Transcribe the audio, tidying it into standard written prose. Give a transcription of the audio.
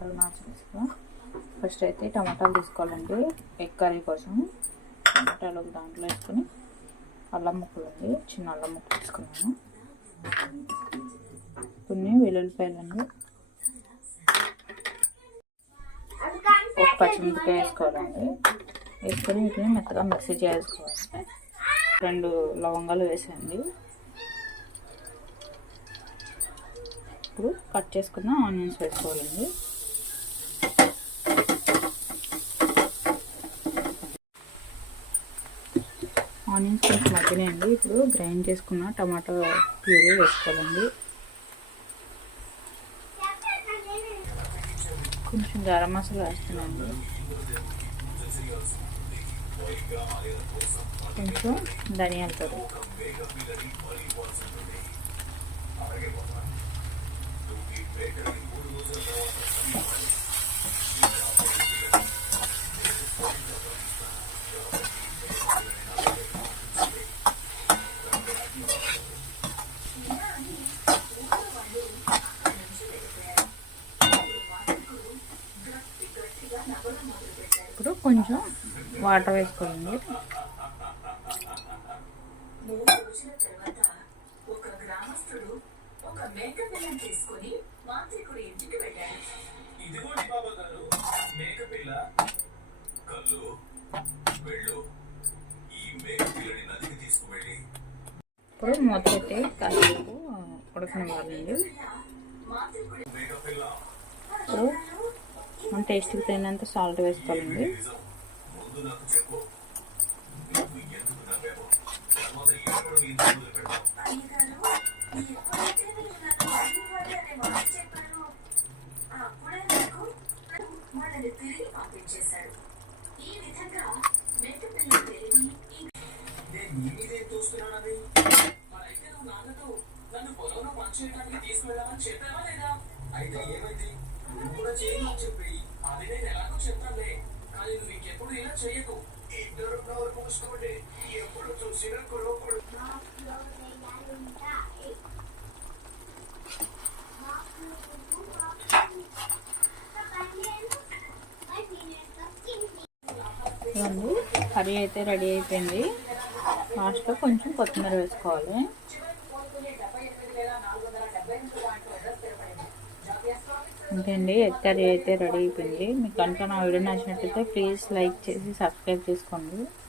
Masala నాచుగా first అయితే టమాటాలు తీసుకోవాలండి. ఎగ్ కర్రీ కోసం టమాటాలు దాంట్లో వేసుకొని అల్లం ముక్కలు అండి, చిన్న అల్లం ముక్కలు తీసుకున్నాను. కొన్ని వెల్లుల్లిపాయలండి, ఒక పచ్చిమిరపకాయ వేసుకోవాలండి. వేసుకొని వీటిని మెత్తగా మిక్సీ చేసుకోవాలి. 2 లవంగాలు వేసేయండి. ఇప్పుడు కట్ చేసుకున్న ఆనియన్స్ వేసుకోవాలండి. ఆనియన్స్ కొంచెం మగ్గినాయండి. ఇప్పుడు గ్రైండ్ చేసుకున్న టమాటో ప్యూరీ వేసుకోవాలండి. కొంచెం గరం మసాలా వేస్తున్నాండి, కొంచెం ధనియాల పొడి, ఇప్పుడు కొంచెం వాటర్ వేసుకోండి. ఇప్పుడు మూత పెట్టి కాసేపు ఉడకనివ్వాలండి. ఇప్పుడు మన టేస్ట్కి తగినంత సాల్ట్ వేసుకోవాలండి. కర్రీ అయితే రెడీ అయిపోయింది. లాస్ట్లో కొంచెం కొత్తిమీర వేసుకోవాలి. అంతేండి, ఎగ్ కర్రీ అయితే రెడీ అయిపోయింది. మీకు కనుక నా వీడియో నచ్చినట్లయితే ప్లీజ్ లైక్ చేసి సబ్స్క్రైబ్ చేసుకోండి.